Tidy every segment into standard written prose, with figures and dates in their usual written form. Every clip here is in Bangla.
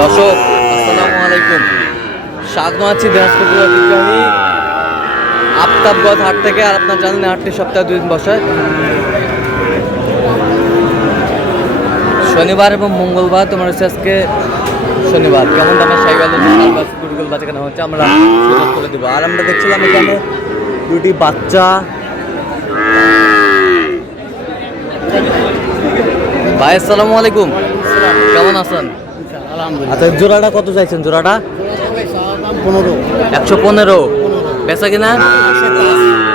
দর্শক আসসালামু আলাইকুম, স্বাগত আছি দিনাজপুর ঐতিহ্যবাহী আফতাবগঞ্জ হাট থেকে। আর আপনার জানেন হাটটি সপ্তাহে 2 দিন বসে, শনিবার এবং মঙ্গলবার। তোমার হচ্ছে আজকে শনিবার। কেমন দামে সাইকেল গুরুগুল বাচ্চা কেনা হচ্ছে আমরা সুযোগ করে দেবো। আর আমরা দেখছিলাম এখানে দুটি বাচ্চা। ভাই আসসালামু আলাইকুম, কেমন আছেন? আচ্ছা, জোড়াটা কত চাইছেন? জোড়াটা 115। বেচা কিনা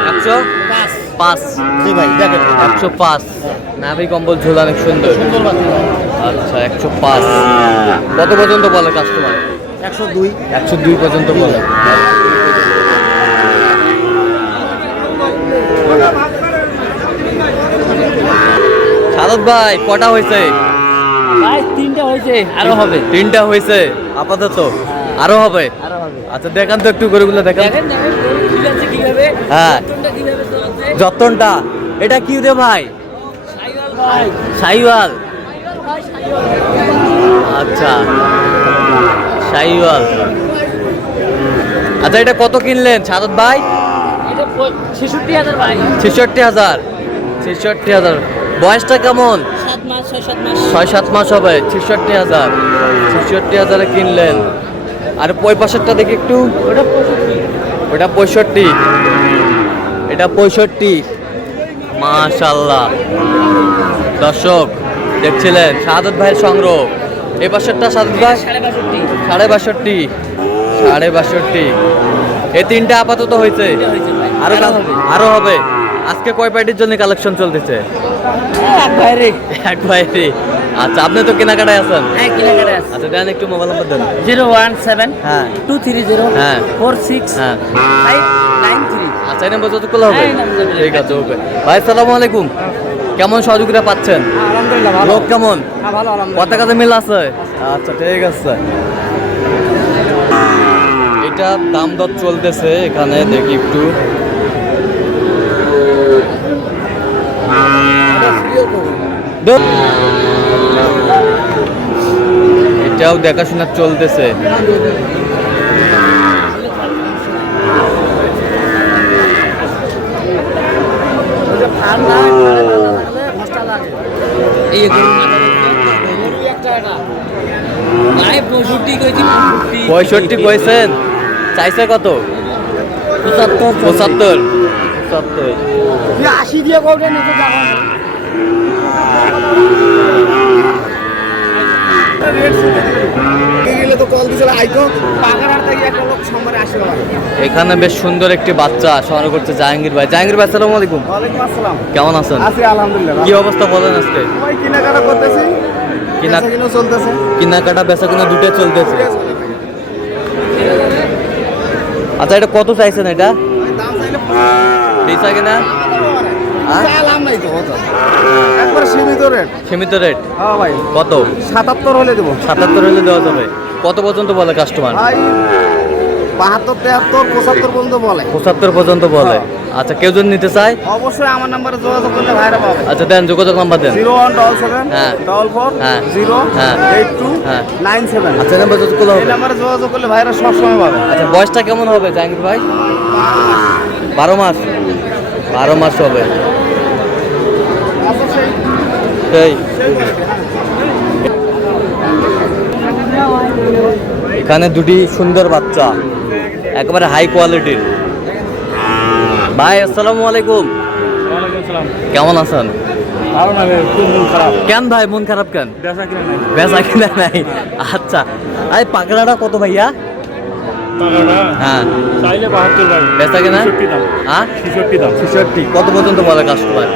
105। 105 নাভি কম্বল ঝোলা অনেক সুন্দর। আচ্ছা 105। কত পর্যন্ত বলে কাস্টমার? 102 পর্যন্ত বলে। সাদত ভাই কটা হয়েছে? ভাই 3টা হয়েছে, আরো হবে। 3টা হয়েছে আপাতত, আরো হবে। আচ্ছা দেখান তো একটু গরুগুলো দেখান। হ্যাঁ যতনটা এটা কি রে ভাই? শাইওয়াল। আচ্ছা শাইওয়াল। আচ্ছা এটা কত কিনলেন সাদত ভাই? 66,000 ভাই। 66,000। 66,000। বয়সটা কেমন? 6-7 মাস হবে। 66,000। 66,000 কিনলেন। আর ওই পাশেরটা দেখি একটু। ওটা 65। এটা 65। মাশাআল্লাহ। দর্শক দেখছিলেন সাদত ভাইয়ের সংগ্রহ। এই পাশেরটা সাদত ভাই 62.5। 62.5। এই 3টা আপাতত হয়েছে, আরো হবে। আজকে কয় পার্টির জন্য কালেকশন চলতেছে? এক বাইরে। আচ্ছা আপনি তো কেনাকাটায় আছেন? হ্যাঁ কেনাকাটায় আছে। আচ্ছা দেন একটু মোবাইল নাম্বার দেন। 017 হ্যাঁ 230 হ্যাঁ 46 হ্যাঁ 593। আচ্ছা এই নাম্বার যত খোলা হবে। হ্যাঁ, এই নাম্বার ঠিক আছে ওকে ভাই। আসসালামু আলাইকুম, কেমন সহযোগিতা পাচ্ছেন? আলহামদুলিল্লাহ ভালো। লোক কেমন? হ্যাঁ ভালো আলহামদুলিল্লাহ। কথা কাজে মিল আছে? আচ্ছা ঠিক আছে। এটা দাম দর চলতেছে এখানে, দেখি একটু। এটাও দেখাশোনা চলতেছে। ভাই 65 কইছেন? চাইছে কত? 75। 80 দিয়ে কোটা নিতে যাবো। এখানে বেশ সুন্দর একটি বাচ্চা সংগ্রহ করছে জাহাঙ্গীর ভাই। জাহাঙ্গীর ভাই আসসালামু আলাইকুম, কেমন আছেন? কি অবস্থা বলেন আজকে? কেনাকাটা বেচা কিনা দুটো চলতেছে। আচ্ছা এটা কত চাইছেন? এটা বেচা কিনা সীমিত রেট। কত? 77 হলে দেবো। 77 হলে দেওয়া যাবে। কত পর্যন্ত বলে কাস্টমার? 72, 73, 75 পর্যন্ত বলে। 75 পর্যন্ত বলে। আচ্ছা কেউ যদি নিতে চায় অবশ্যই আমার নাম্বারে যোগাযোগ করলে ভাইরা পাবে। আচ্ছা দেন যোগাযোগ নাম্বার দেন। 0177 হ্যাঁ 44 হ্যাঁ 0 হ্যাঁ 82 হ্যাঁ 97। আচ্ছা নাম্বার যোগাযোগ করলে এই হবে। নাম্বারে যোগাযোগ করলে ভাইরা সবসময় পাবে। আচ্ছা বয়সটা কেমন হবে জাহাঙ্গীর ভাই? 12 মাস। 12 মাস হবে। সেই এখানে দুটি সুন্দর বাচ্চা, একেবারে হাই কোয়ালিটির। ভাই আসসালামু আলাইকুম, কেমন আছেন? কেন ভাই মন খারাপ কেন? বেচা কিনা নাই। আচ্ছা আরে পাকড়াটা কত ভাইয়া? হ্যাঁ বেচা কিনা? হ্যাঁ 66। কত পর্যন্ত বলে কাস্টমার?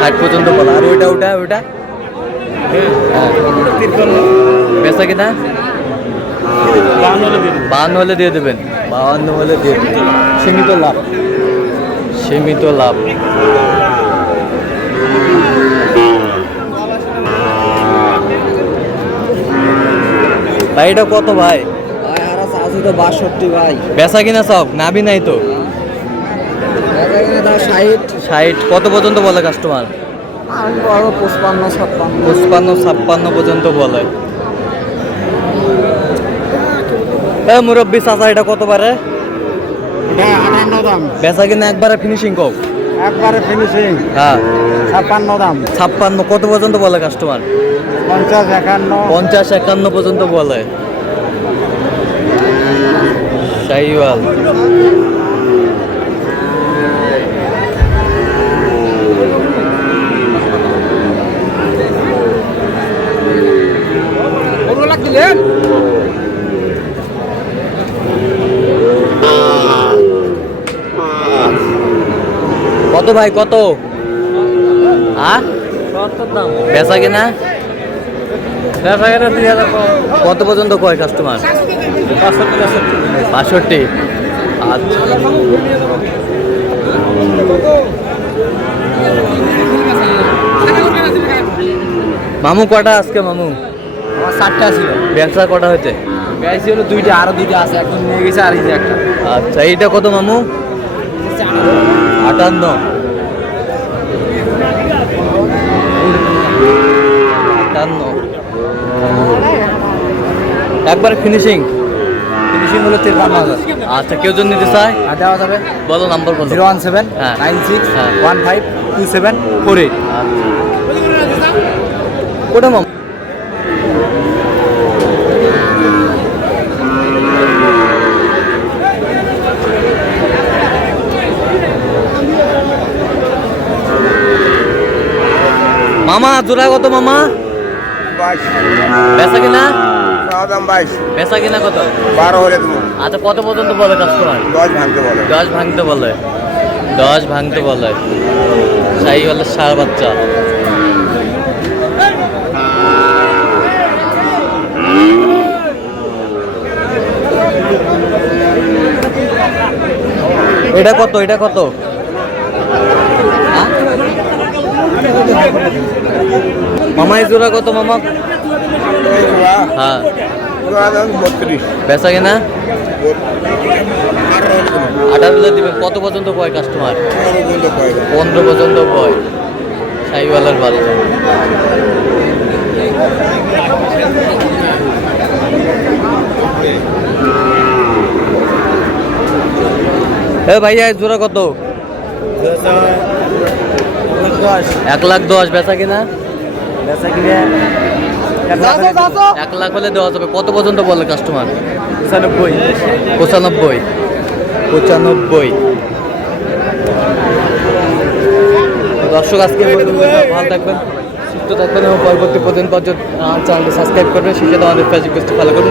60 পর্যন্ত বলে। আর ওইটা ওটা ওইটা বেচা কিনা 52 হলে দিয়ে দেবেন। 52 হলে দিয়ে দেবেন। সীমিত লাভ, সীমিত লাভ। ভাই এটা কত ভাই? 62 ভাই। বেচা কিনা সব নাবি নাই তো? 60 কত পর্যন্ত বলে কাস্টমার? 55 56 55 56 পর্যন্ত বলে। এ মুরব্বী চাচা এটা কত পারে? 58 দাম, বেচা কিনা একবারে ফিনিশিং কও। একবারে ফিনিশিং। হ্যাঁ 56 দাম, 56 কত পর্যন্ত বলে কাস্টমার? 50 51। 50-51 পর্যন্ত বলে। শাহিওয়াল কত ভাই কত? বেচা কিনা? কত পর্যন্ত কয় কাস্টমার? 65। আচ্ছা মামু কটা আজকে মামু? আমার 60টা ছিল, ব্যবসা কটা হয়েছে? গাইছি হলো 2টা, আরো 2টা আছে, এখন নিয়ে গেছে আর এই যে একটা। আচ্ছা এইটা কত মামু? 58। 58 একবারে ফিনিশিং। ফিনিশিং হলো 53,000। আচ্ছা কেউ যদি নিতে চায় আর দেওয়া যাবে বলো নাম্বার বলো। 017 হ্যাঁ। 96 হ্যাঁ। 15 27 48। কোটা মামু? মামা জোড়া কত মামা? 22 বেচা কিনা? দাম 22, বেচা কিনা কত? 12 হলে তুমি আচ্ছা কত পর্যন্ত বলে কাস্টমার? 10 ভাঙতে বলে। 10 ভাঙতে বলে। 10 ভাঙতে বলে। শাহিওয়ালের সার বাচ্চা। এটা কত? এটা কত? হ্যাঁ? মামা এই জোড়া কত মামা? হ্যাঁ 32, বেচা কিনা? 18 দিবেন। কত পর্যন্ত কয় কাস্টমার? 15 পর্যন্ত কয়। শাহিওয়ালের বাচ্চা। এ ভাইয়া এই জোড়া কত? 1,10,000 বেচা কিনা? বেচা কিনে 1 লাখ হলে দেওয়া যাবে। কত পর্যন্ত বলে কাস্টমার? 95। 95। 95। দর্শক আজকে এই পর্যন্ত। ভালো থাকবেন, সুস্থ থাকবেন এবং পরবর্তী প্রতিদিন পর্যন্ত চ্যানেলটি সাবস্ক্রাইব করবেন। সেই সাথে আমাদের ফেসবুক পেজটি ফলো করুন।